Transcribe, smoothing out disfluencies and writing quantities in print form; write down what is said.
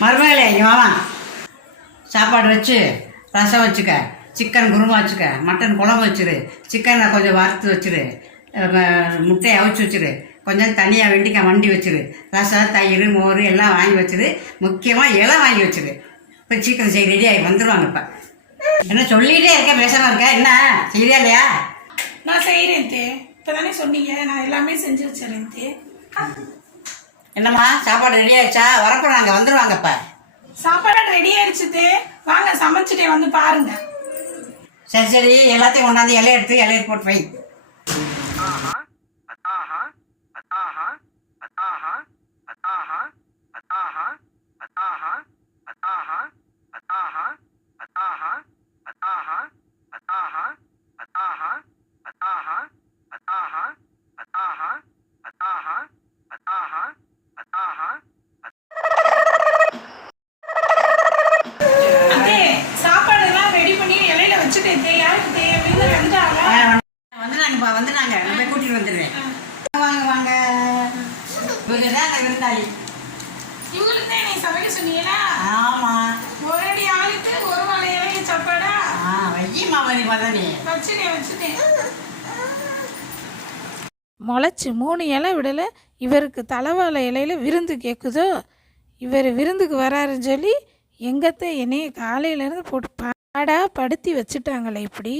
மருமகளே இங்கே வாமா. சாப்பாடு வச்சு ரசம் வச்சுக்க, சிக்கன் குருமா வச்சுக்க, மட்டன் குழம்பு வச்சுரு, சிக்கனை கொஞ்சம் வறுத்து வச்சுரு, முட்டையை அவிச்சு வச்சுரு, கொஞ்சம் தனியாக வெண்டிக்காய் வண்டி வச்சுரு, ரசம் தயிர் மோர் எல்லாம் வாங்கி வச்சுரு, முக்கியமாக இலை வாங்கி வச்சுரு. இப்போ சீக்கிரம் செய்ய ரெடி ஆகி வந்துடுவாங்க. இப்போ என்ன சொல்லிகிட்டே இருக்க, பேசாமல் இருக்க, என்ன செய்யறியா இல்லையா? நான் செய்கிறேன் தே. இப்போ தானே சொன்னீங்க, நான் எல்லாமே செஞ்சு வச்சுறேன் தே. என்னம்மா சாப்பாடு ரெடி ஆயிடுச்சா? வரப்போறாங்க, வந்துடுவாங்க. இப்போ சாப்பாடு ரெடி ஆயிடுச்சு தே. வாங்க சமைச்சிட்டே வந்து பாருங்க. சரி சரி, எல்லாத்தையும் கொண்டாந்து இலைய எடுத்து இலைய போட்டு வை. வந்துட்டாங்க, நான் போய் கூட்டிட்டு வந்துடுறேன். வாங்க வாங்க, இவங்க தான் அந்த விருந்தாளி. இவங்களுக்கு தான் நீ சமைக்க சொன்னீங்களா? ஆமா. ஒரு அடி ஆளுக்கு ஒரு வாழை இலைய சாப்பாடா? வையமா மாதிரி பதனி வச்சுட்டேன். முளைச்சி 3 இலை விடலை. இவருக்கு தலைவாழை இலையில விருந்து கேட்குதோ? இவர் விருந்துக்கு வராருன்னு சொல்லி எங்கத்த என்னைய காலையிலேருந்து போட்டு பாடா படுத்தி வச்சுட்டாங்களே இப்படி.